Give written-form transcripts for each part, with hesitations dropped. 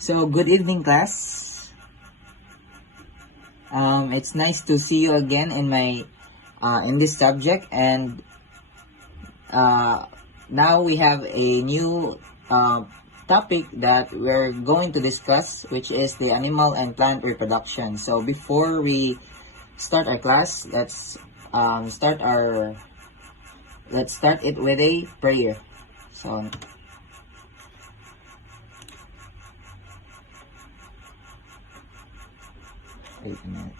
So, good evening, class. It's nice to see you again in my in this subject, and now we have a new topic that we're going to discuss, which is the animal and plant reproduction. So, before we start our class, let's start it with a prayer. So, wait a minute.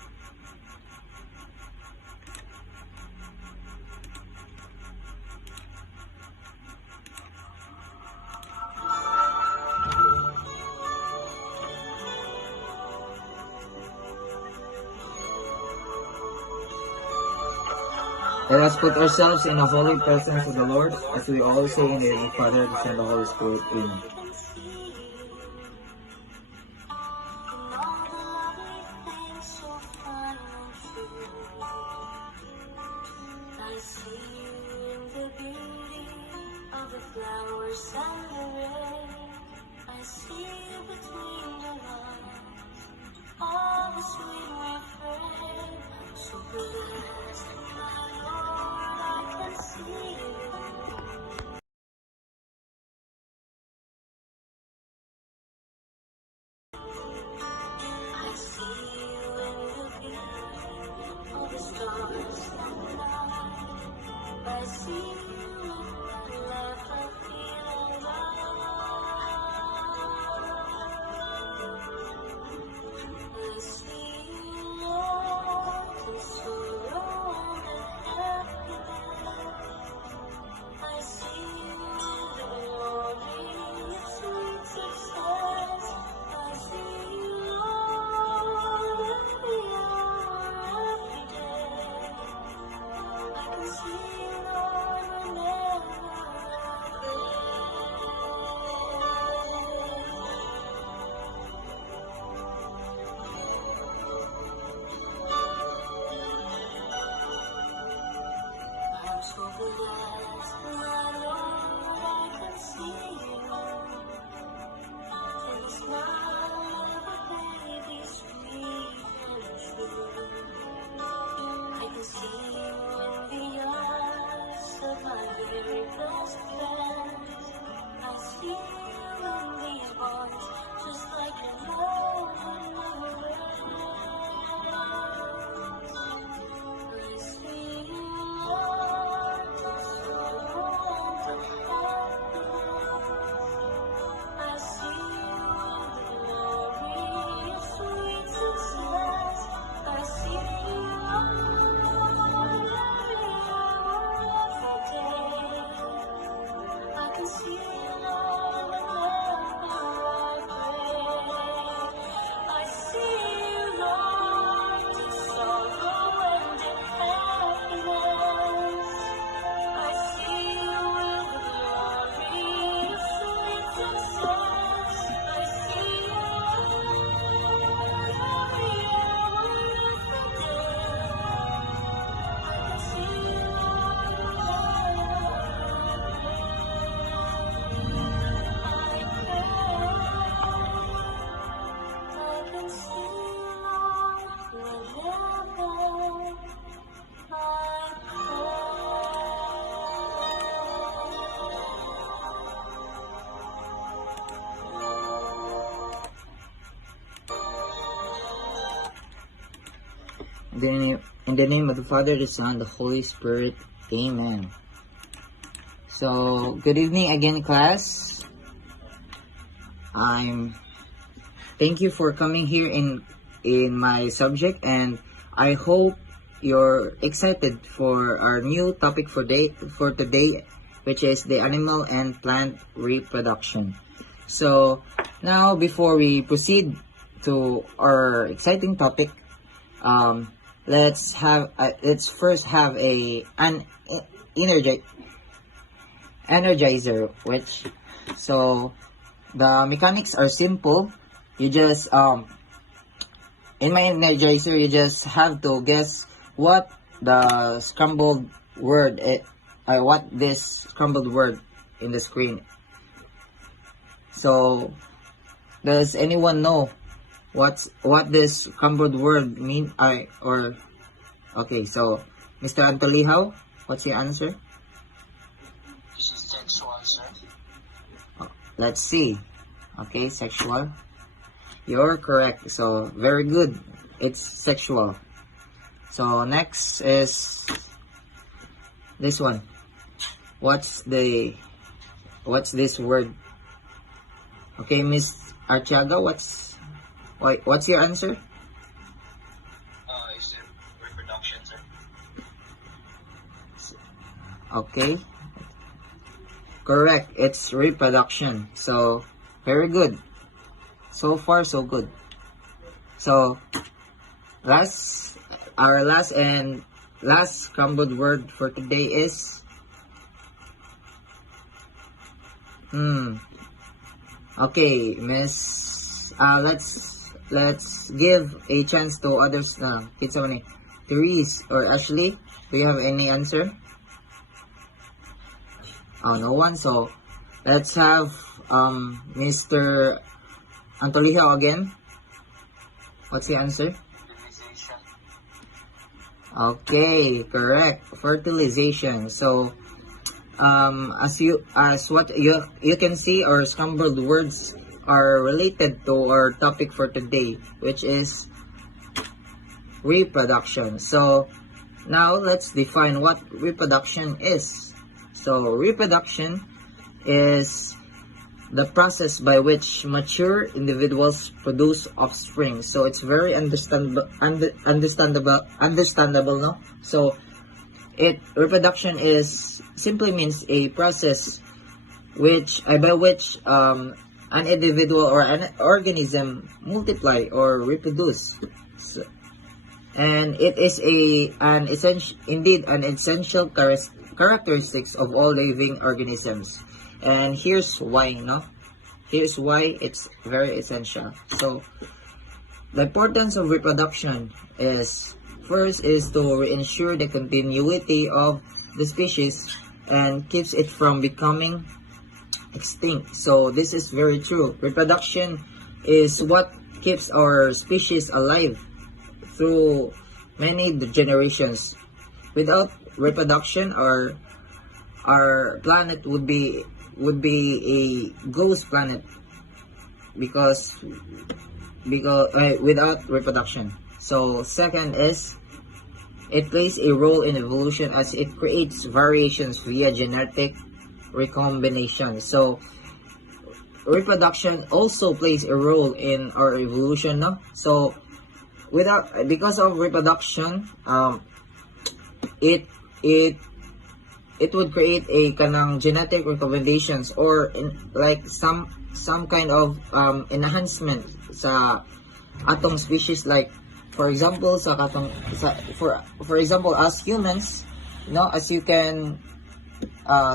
Let us put ourselves in the holy presence of the Lord, as we always say in the name of the Father, the Son, and the Holy Spirit. Amen. I see you in the beauty of the flowers and the rain. I see you between the lines, all the sweet refrain. So blessed, my Lord, I can see you. I see you in the beauty of the stars and night. I see you in the life I feel alive. I see you, Lord, in sorrow and happiness. I see you in the glory of sweet success. I see you, Lord, in the hour every day. I can see you, Lord, whenever I pray. I'm so blessed, my Lord, I can see you. In the smile of a baby, sweet and true. I can see you in the eyes of my very best friend. I see you in these bonds, just like a moment never ends. I see you, Lord, in sorrow and happiness. I see you in the glory of sweet success. I see you, Lord, every hour of the day. I can see you, Lord, whenever I pray. I see you, Lord, in sorrow and in happiness. I see you in the glory of sweet success. I see you, Lord, every hour of the day. I can see you, Lord, whenever I can see you, Lord, whenever I In the name of the Father, the Son, the Holy Spirit. Amen. So, good evening again, class. Thank you for coming here in my subject, and I hope you're excited for our new topic for today, which is the animal and plant reproduction. So, now before we proceed to our exciting topic, let's first have an energizer, which so the mechanics are simple. You just in my energizer, you just have to guess what the scrambled word what this scrambled word in the screen. So Does anyone know what this compound word mean? Okay, so Mr. Antolihaw, what's your answer? This is sexual, sir. Let's see. Okay, sexual. You're correct. So very good. It's sexual. So next is this one. What's this word? Okay, Miss Archiaga, what's your answer? Is it reproduction, sir? Okay. Correct. It's reproduction. So very good. So far so good. So our last compound word for today is okay, Miss let's give a chance to others na. Kita mo ni Therese or Ashley, do you have any answer? Oh, no one. So let's have Mr. Antolijo again. What's the answer? Fertilization. Okay, correct. Fertilization. So as what you can see, our scrambled words are related to our topic for today, which is reproduction. So now let's define what reproduction is. So reproduction is the process by which mature individuals produce offspring. So it's very understandable, no? So reproduction is simply means a process by which an individual or an organism multiply or reproduce. So, and it is an essential characteristics of all living organisms. And here's why, no? Here's why it's very essential. So the importance of reproduction is, first, is to ensure the continuity of the species and keeps it from becoming extinct. So this is very true. Reproduction is what keeps our species alive through many generations. Without reproduction, our planet would be a ghost planet because without reproduction. So second is, it plays a role in evolution as it creates variations via genetic recombination. So reproduction also plays a role in our evolution, no? So because of reproduction, it would create a kanang genetic recommendations or like some kind of enhancement sa atong species. Like for example for example, as humans, as you can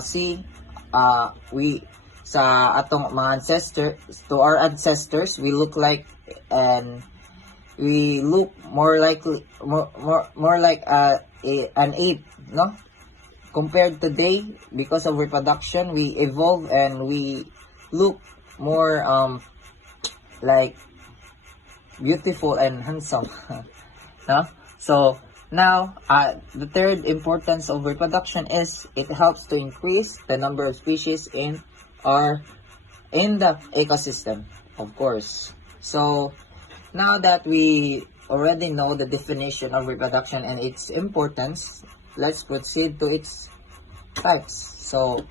see, we sa atong mga ancestors, we look like, and we look more like an ape, no? Compared today, because of reproduction, we evolve and we look more like beautiful and handsome. No? So now, the third importance of reproduction is it helps to increase the number of species in the ecosystem, of course. So now that we already know the definition of reproduction and its importance, let's proceed to its types. So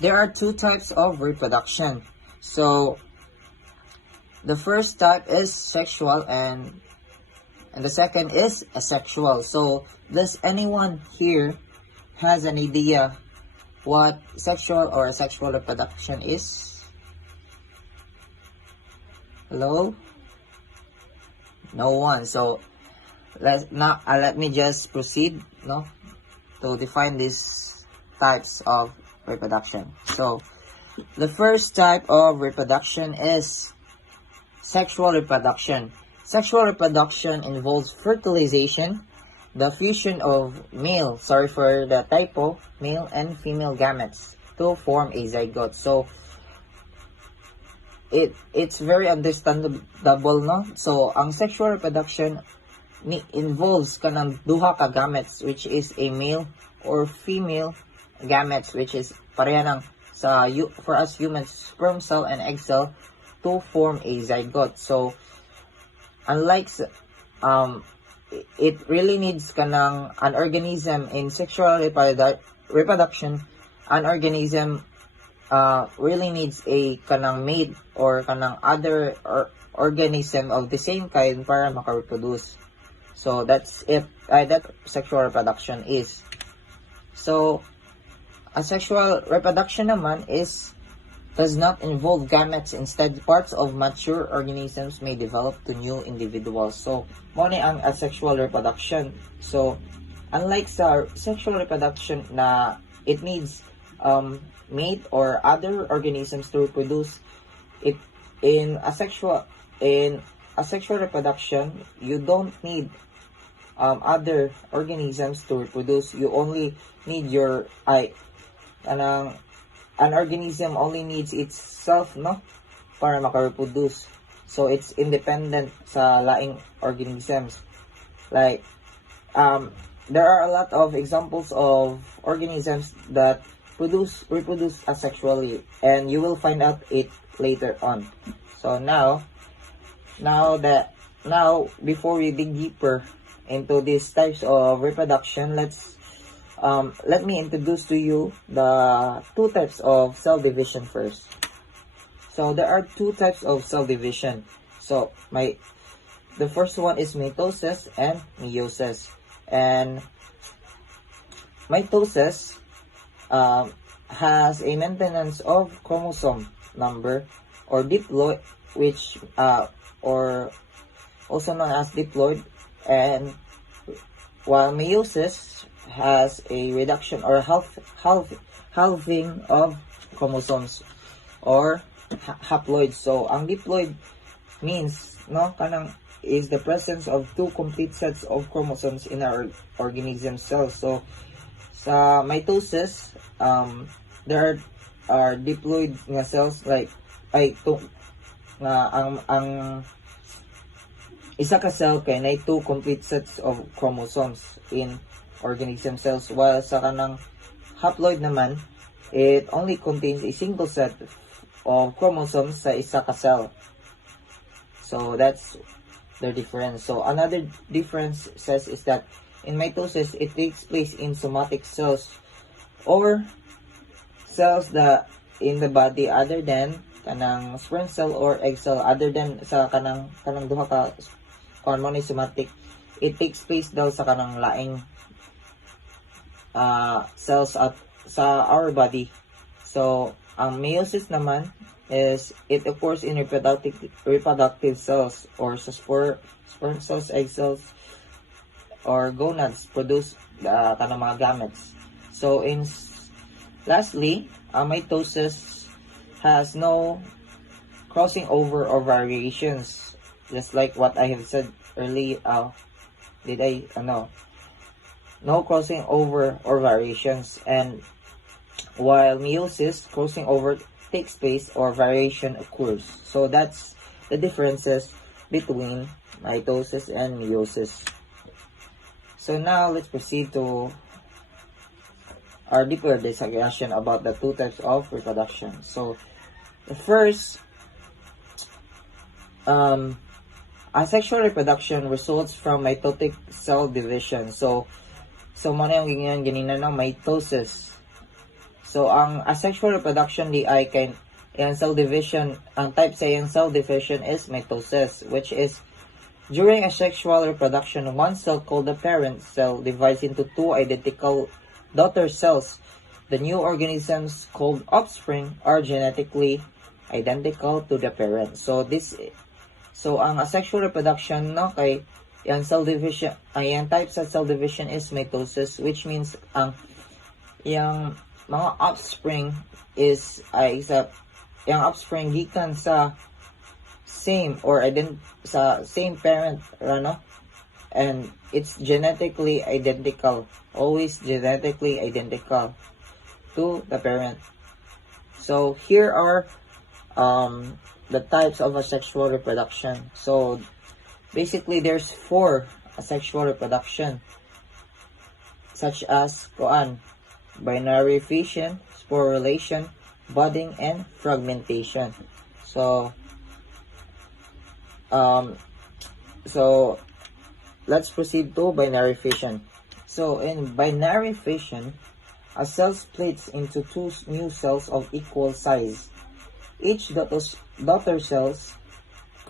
there are two types of reproduction. So the first type is sexual and the second is asexual. So does anyone here has an idea what sexual or asexual reproduction is? Hello? No one. So let me just proceed, to define these types of reproduction. So the first type of reproduction is sexual reproduction. Sexual reproduction involves fertilization, the fusion of male and female gametes to form a zygote. So it's very understandable, no? So ang sexual reproduction involves kanang duha ka gametes, which is a male or female gametes, which is pareha ng for us humans, sperm cell and egg cell to form a zygote. So unlike it really needs kanang an organism in sexual reproduction. An organism really needs a kanang mate or kanang other organism of the same kind para makareproduce. So that's if that sexual reproduction is. So a sexual reproduction naman does not involve gametes. Instead, parts of mature organisms may develop to new individuals. So mo ni ang asexual reproduction. So unlike sa sexual reproduction na it needs mate or other organisms to reproduce, in asexual reproduction, you don't need other organisms to reproduce. You only need an organism only needs itself, no, para makareproduce. So it's independent sa laing organisms. Like there are a lot of examples of organisms that reproduce asexually, and you will find out it later on. So now before we dig deeper into these types of reproduction, let me introduce to you the two types of cell division first. So there are two types of cell division. So the first one is mitosis and meiosis. And mitosis has a maintenance of chromosome number or diploid, which or also known as diploid, and while meiosis has a reduction or halving of chromosomes or haploids. So ang diploid means, no, kanang is the presence of two complete sets of chromosomes in our organism cells. So sa mitosis, there are diploid nga cells, like ang isa ka cell kay na two complete sets of chromosomes in organism cells, while sa kanang haploid naman, it only contains a single set of chromosomes sa isa ka cell. So that's the difference. So another difference is that in mitosis, it takes place in somatic cells or cells that in the body other than kanang sperm cell or egg cell, other than sa kanang duha ka hormone somatic. It takes place daw sa kanang laing cells sa our body. So ang meiosis naman it occurs in reproductive cells or sa sperm cells, egg cells, or gonads produce kanang mga gametes. So lastly, mitosis has no crossing over or variations, just like what I have said earlier. No crossing over or variations, and while meiosis, crossing over takes place or variation occurs. So that's the differences between mitosis and meiosis. So now let's proceed to our deeper discussion about the two types of reproduction. So the first, asexual reproduction results from mitotic cell division. So muna yung ganina ng mitosis. So ang asexual reproduction di ay kay yung cell division, ang type sa yung cell division is mitosis, which is during asexual reproduction, one cell called the parent cell divides into two identical daughter cells. The new organisms called offspring are genetically identical to the parent. So ang asexual reproduction, no, kay yung cell division, yung type sa cell division is mitosis, which means yung mga offspring yung offspring gikan sa same or sa same parent, no? And it's genetically identical, always genetically identical to the parent. So here are the types of asexual reproduction. So basically there's 4 asexual reproduction, such as binary fission, sporulation, budding, and fragmentation. So let's proceed to binary fission. So in binary fission, a cell splits into 2 new cells of equal size. Each daughter cells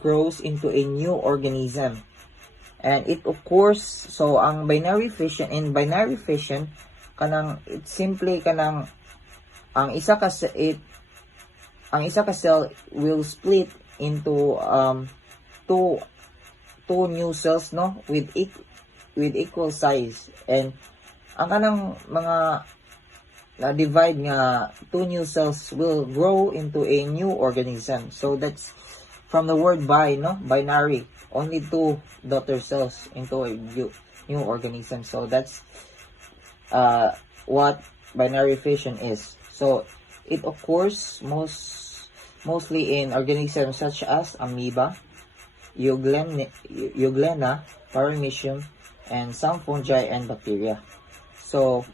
grows into a new organism, and it occurs. So ang binary fission, kanang it simply kanang ang isa ka cell will split into two new cells, no, with equal size, and ang kanang mga na-divide nga 2 new cells will grow into a new organism. So that's from the word binary, only 2 daughter cells into a new organism. So that's what binary fission is. So it occurs mostly in organisms such as amoeba, Euglena, Paramecium, and some fungi and bacteria. So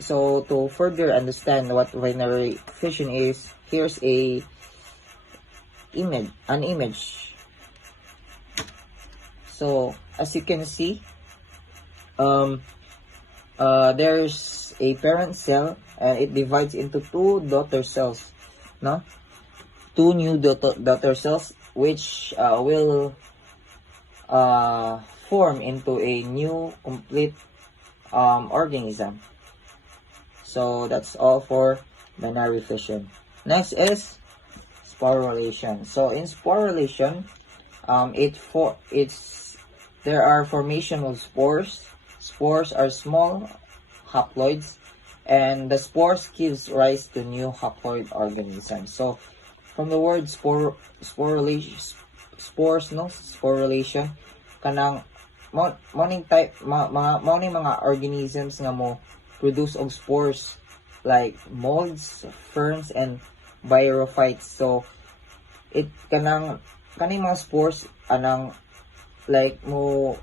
to further understand what binary fission is, here's an image. So as you can see, there's a parent cell, and it divides into 2 daughter cells, no? 2 new daughter cells, which will form into a new complete organism. So that's all for binary fission. Next is sporulation. So in sporulation, there are formation of spores. Spores are small haploids, and the spores gives rise to new haploid organisms. So from the word sporulation, kanang morning mga organisms nga mo produce of spores like molds, ferns, and bryophytes. So it kaning mga spores anang like mo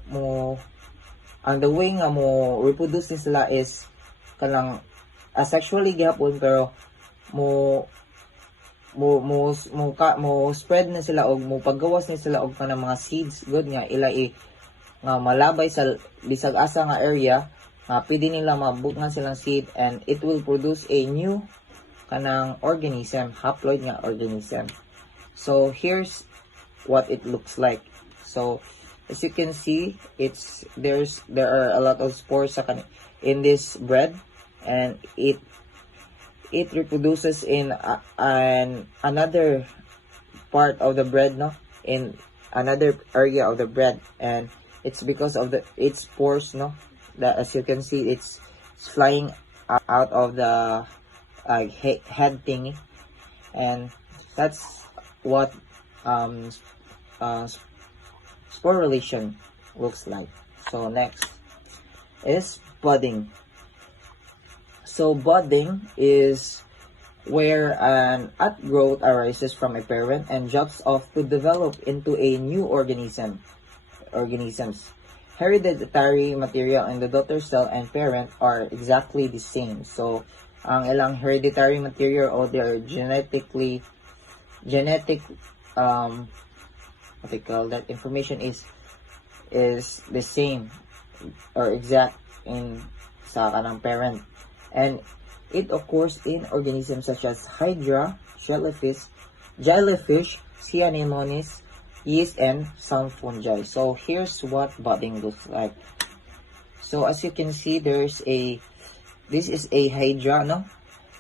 ang the way nga mo reproduce ni sila is kanang asexually gihapon, pero mo spread na sila og mo paggawas ni sila og kanang mga seeds good nga ila nga malabay sa bisag asa nga area nga pwede nila mabutngan silang seed, and it will produce a new kanang organism, haploid nga organism. So here's what it looks like. So as you can see, there are a lot of spores in this bread, and it reproduces in another part of the bread, no, in another area of the bread, and it's because of its spores, no, that as you can see it's flying out of the head thingy, and that's what sporulation looks like. So next is budding. So budding is where an outgrowth arises from a parent and drops off to develop into a new organisms. Hereditary material in the daughter cell and parent are exactly the same. So ang ilang hereditary material or their genetic what they call that information is the same or exact in sa kanang parent, and it occurs in organisms such as hydra, jellyfish, sea anemones, yeast, and some fungi. So here's what budding looks like. So as you can see, this is a hydra, no?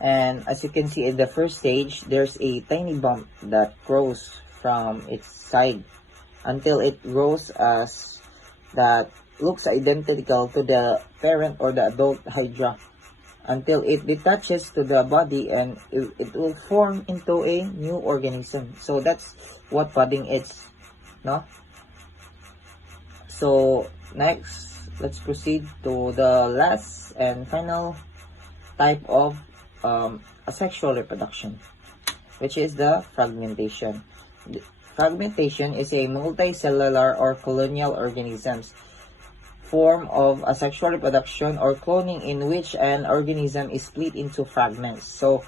And as you can see in the first stage, there's a tiny bump that grows from its side until it grows as that looks identical to the parent or the adult hydra, until it detaches to the body, and it will form into a new organism. So that's what budding is, no? So next, let's proceed to the last and final type of asexual reproduction, which is the fragmentation. Fragmentation is a multicellular or colonial organisms form of asexual reproduction or cloning in which an organism is split into fragments. So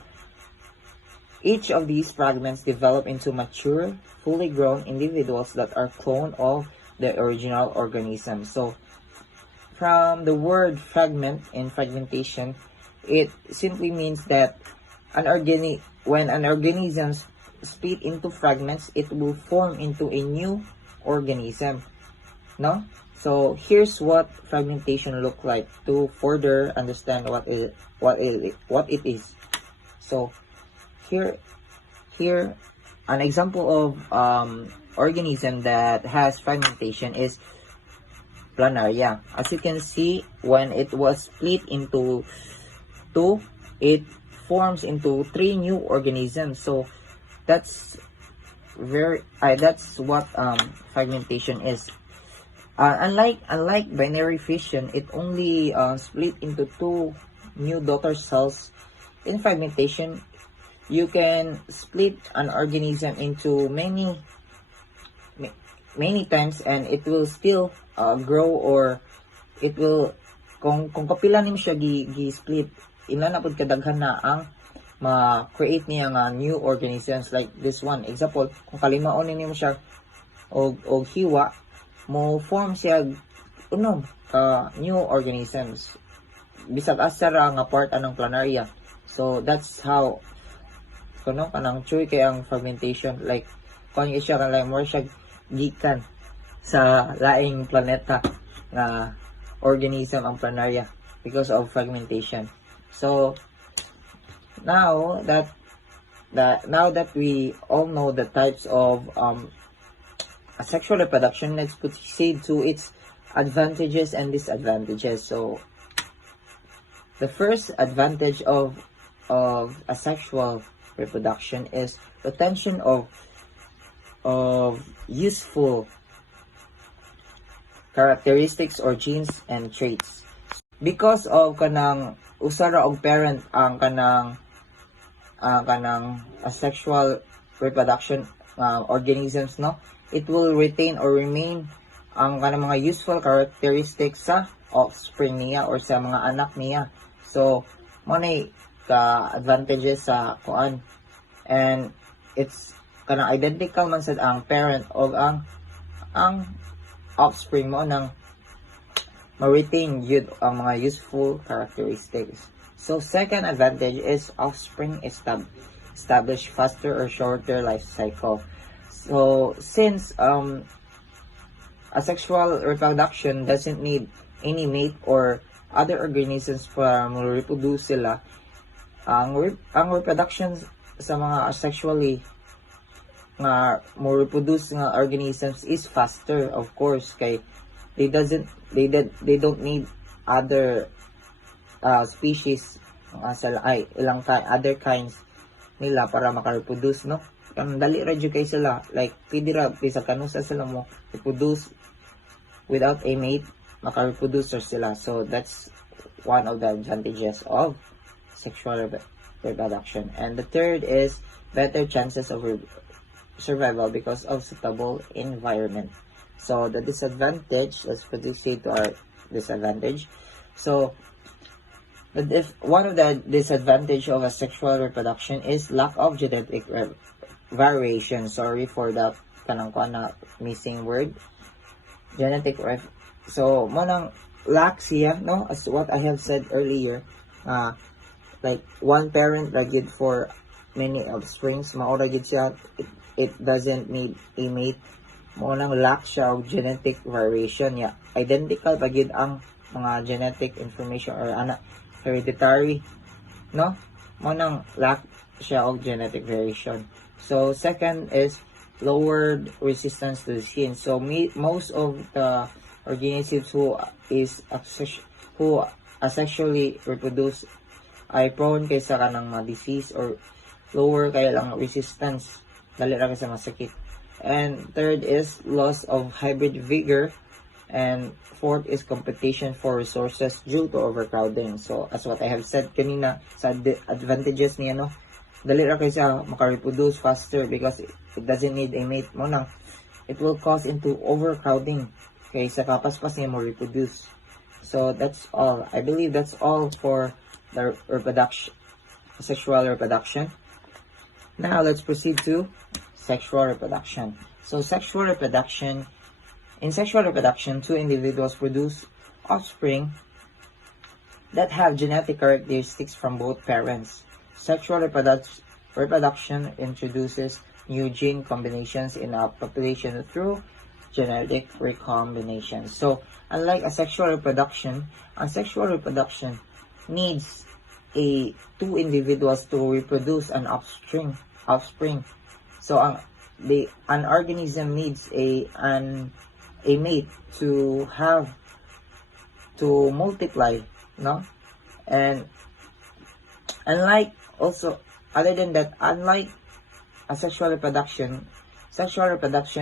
each of these fragments develop into mature, fully grown individuals that are clone of the original organism. So from the word fragment in fragmentation, it simply means that when an organism split into fragments, it will form into a new organism. No? So here's what fragmentation look like to further understand what it is. So here an example of organism that has fragmentation is planaria. As you can see, when it was split into two, it forms into 3 new organisms. So that's what fragmentation is. Unlike binary fission, it only split into 2 new daughter cells. In fragmentation, you can split an organism into many times and it will still grow, or it will kung kapila nimo siya gi-split, ina na pud kadaghan na ang ma-create niya nga new organisms like this one. Example, kung kalimaon nimo siya og hiwa, mo form siya unom new organisms bisag asa ra nga part anang planaria. So that's how kuno kanang choy kay ang fragmentation, like kung siya kanang more siya gikan sa laing planeta na organism ang planaria because of fragmentation. So now that we all know the types of asexual reproduction, let's proceed to its advantages and disadvantages. So the first advantage of asexual reproduction is retention of useful characteristics or genes and traits. Because of kanang usara og parent ang kanang asexual reproduction organisms, no, it will retain or remain ang kanang mga useful characteristics sa offspring niya or sa mga anak niya. So mo na ka advantages sa kuan, and it's kanang identical man sad ang parent o ang offspring mo nang ma-retain yun ang mga useful characteristics. So second advantage is offspring establish faster or shorter life cycle. So since asexual reproduction doesn't need any mate or other organisms para reproduce sila, ang reproduction sa mga asexually nga mo reproduce nga organisms is faster, of course, kay they don't need other species ilang other kinds nila para maka-reproduce, no? Kan dali ra jud kay sila, like pwede ra sa kanusa sila mo reproduce without a mate, maka-reproduce sila. So that's one of the advantages of sexual reproduction. And the third is better chances of survival because of suitable environment. So the disadvantage, let's proceed to our disadvantage. So one of the disadvantage of asexual reproduction is lack of genetic variation. Sorry for the kanang missing word. So manang lack siya, no, as what I have said earlier, like one parent ragid for many offsprings, maura gid siya, it doesn't need a mate, mo nang lack siya of genetic variation ya. Identical pagid ang mga genetic information or hereditary, no, mo nang lack siya of genetic variation. So second is lowered resistance to disease. So most of the organisms who asexually reproduce ay prone kay sa kanang disease or lower kaya lang resistance, dali ra kay sa masakit. And third is loss of hybrid vigor, and fourth is competition for resources due to overcrowding. So as what I have said kanina sa advantages niya, no, dali ra kay siya maka-reproduce faster because it doesn't need a mate mo na. It will cause into overcrowding kay sa kapaspas niya mo reproduce. So that's all. I believe that's all for the reproduction, sexual reproduction. Now let's proceed to sexual reproduction. So sexual reproduction, in sexual reproduction, two individuals produce offspring that have genetic characteristics from both parents. Sexual reproduction introduces new gene combinations in a population through genetic recombination. So, unlike a sexual reproduction needs two individuals to reproduce an offspring. So, an organism needs a mate to multiply, no? And unlike a sexual reproduction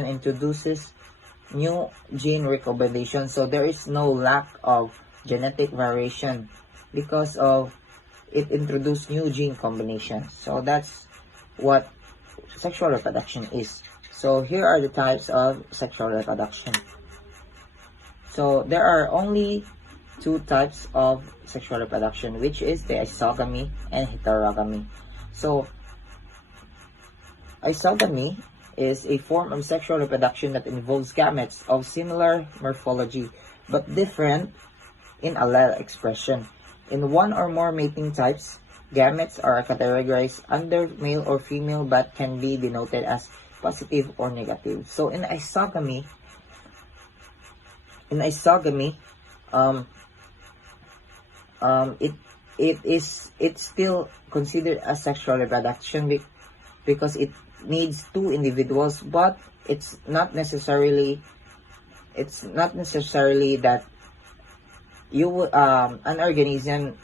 introduces new gene recombination. So there is no lack of genetic variation because of it introduced new gene combinations. So that's what sexual reproduction is. So here are the types of sexual reproduction. So there are only two types of sexual reproduction, which is the isogamy and heterogamy. So isogamy is a form of sexual reproduction that involves gametes of similar morphology but different in allele expression. In one or more mating types, gametes are categorized under male or female but can be denoted as positive or negative. So in isogamy, it's still considered as sexual reproduction because it needs two individuals, but it's not necessarily that an organism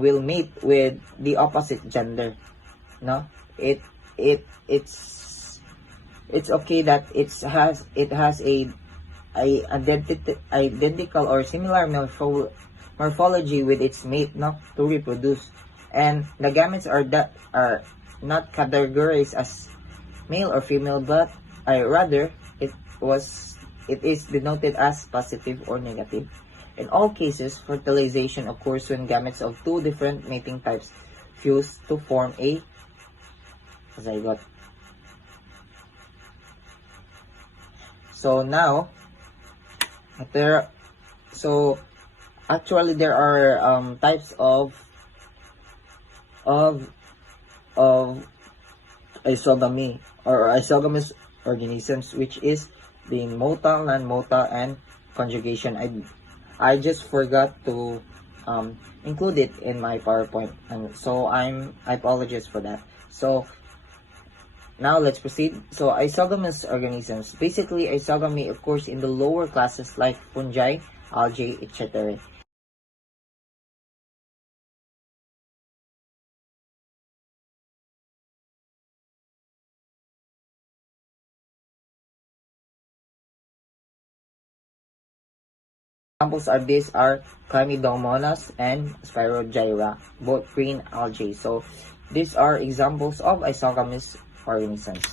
will mate with the opposite gender. No, it's okay that it has a identical or similar morphology with its mate, no, to reproduce, and the gametes are not categorized as male or female, but rather it is denoted as positive or negative. In all cases, fertilization occurs when gametes of two different mating types fuse to form a zygote. So now, actually there are types of isogamy or isogamous organisms, which is being motile, non-motile, and conjugation. I just forgot to include it in my PowerPoint, and so I apologize for that. So now let's proceed. So isogamous organisms, basically isogamy occurs in the lower classes like fungi, algae, etc. Examples of these are Chlamydomonas and Spirogyra, both green algae. So these are examples of isogamous organisms.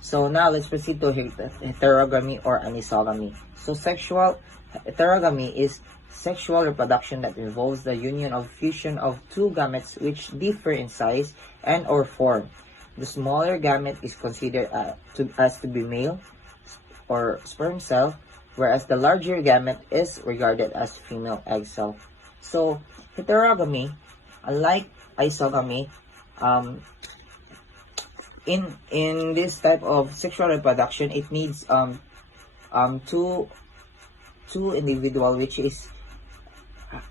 So now let's proceed to heterogamy or anisogamy. So heterogamy is sexual reproduction that involves the union of fusion of two gametes which differ in size and or form. The smaller gamete is considered to be male or sperm cell, whereas the larger gamete is regarded as female egg cell. So heterogamy, unlike isogamy, in this type of sexual reproduction, it needs two individual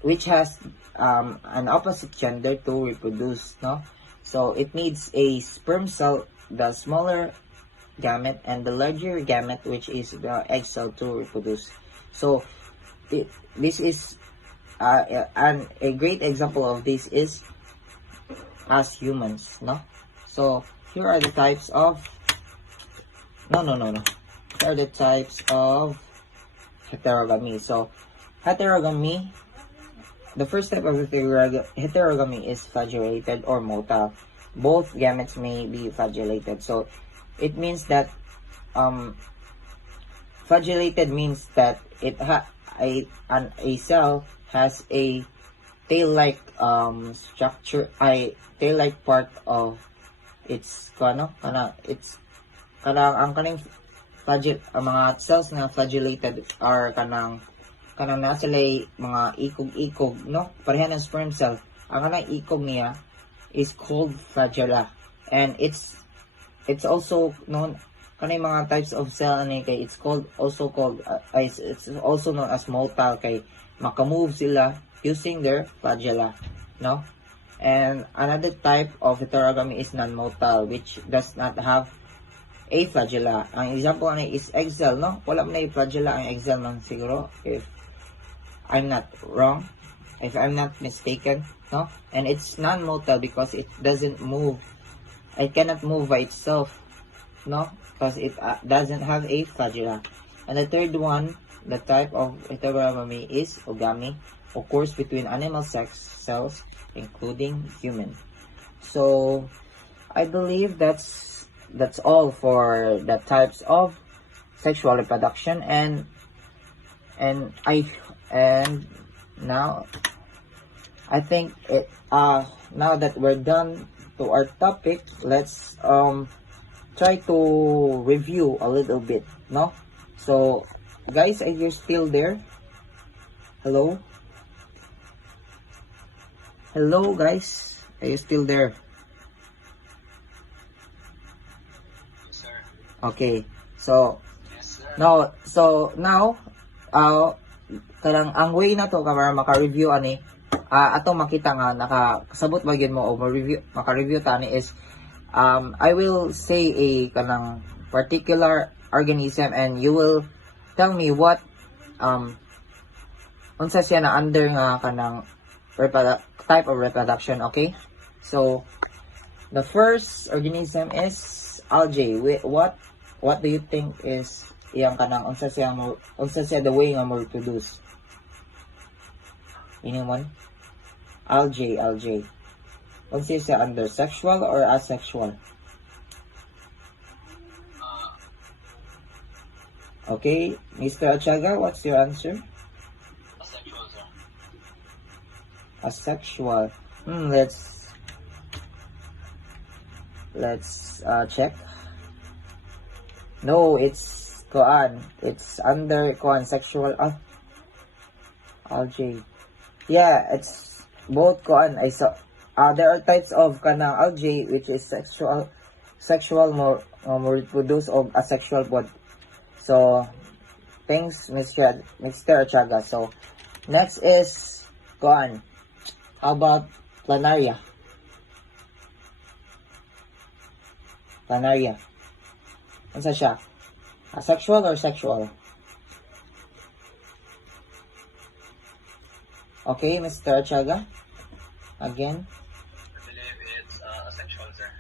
which has an opposite gender to reproduce, no? So it needs a sperm cell, the smaller gamete, and the larger gamete, which is the egg cell, to reproduce. So this is a great example of this is as humans, no? So here are the types of here are the types of heterogamy. So heterogamy, the first type of heterogamy is flagellated or motile. both gametes may be flagellated. So it means that flagellated means that a cell has a tail-like structure, tail-like part of its ang kaning ang mga cells na flagellated are kanang na sila mga ikog-ikog, no? Pareha ng sperm cell. Ang kanang ikog niya is called flagella, and it's also known kanay mga types of cell ani kay it's also known as motile kay makamove sila using their flagella, no? And another type of heterogamy is non-motile, which does not have a flagella. Ang example ani is egg cell, no? Wala man na flagella ang egg cell man siguro, if I'm not wrong, if I'm not mistaken, no? And it's non-motile because it doesn't move. It cannot move by itself, no? Because it doesn't have a flagella. And the third one, the type of heterogamy is ogamy, occurs between animal sex cells, including human. So I believe that's all for the types of sexual reproduction, and now I think now that we're done to our topic, let's try to review a little bit, no? So guys, are you still there? Hello guys, are you still there? Yes, sir. Okay, so Yes, sir. now karang ang way na to para maka-review ani atong makita nga nakasabot ba gyud mo o maka-review ta ni is I will say a kanang particular organism, and you will tell me what unsa siya na under nga kanang type of reproduction, okay? So the first organism is algae. What do you think is iyang kanang unsa siya the way nga mo reproduce? Anyone? Algae. Unsa siya under, sexual or asexual? Okay, Mr. Achaga, what's your answer? Asexual, sir. Asexual. Let's check. No, it's under sexual. Algae. Yeah, it's both I saw. There are types of kanang algae which is sexual more reproduce of asexual pod. So thanks, Mr. Achaga. So next is how about planaria? Unsa siya? Asexual or sexual? Okay, Mr. Achaga. Again. I believe it's asexual, sir.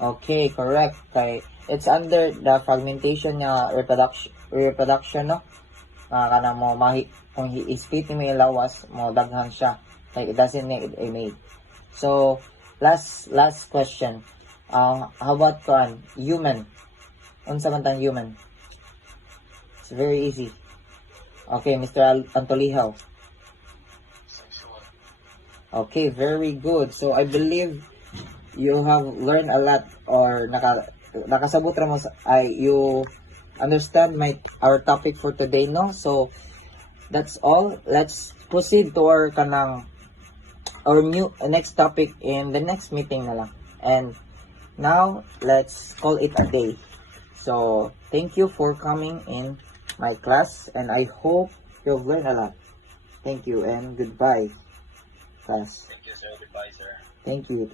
Okay, correct. Kay it's under the fragmentation nga reproduction, no? Kana mo kung i-split mo yung lawas mo, daghan siya. Like it doesn't need a mate. So last question. How about human? Unsa man tang human? It's very easy. Okay, Mr. Antolihaw. Sexual. Okay, very good. So I believe you have learned a lot, or nakasabot ra mo you understand our topic for today, no? So that's all. Let's proceed to our next topic in the next meeting na lang. And now let's call it a day. So thank you for coming in my class, and I hope you've learned a lot. Thank you and goodbye, class. Thank you, sir. Goodbye, sir. Thank you.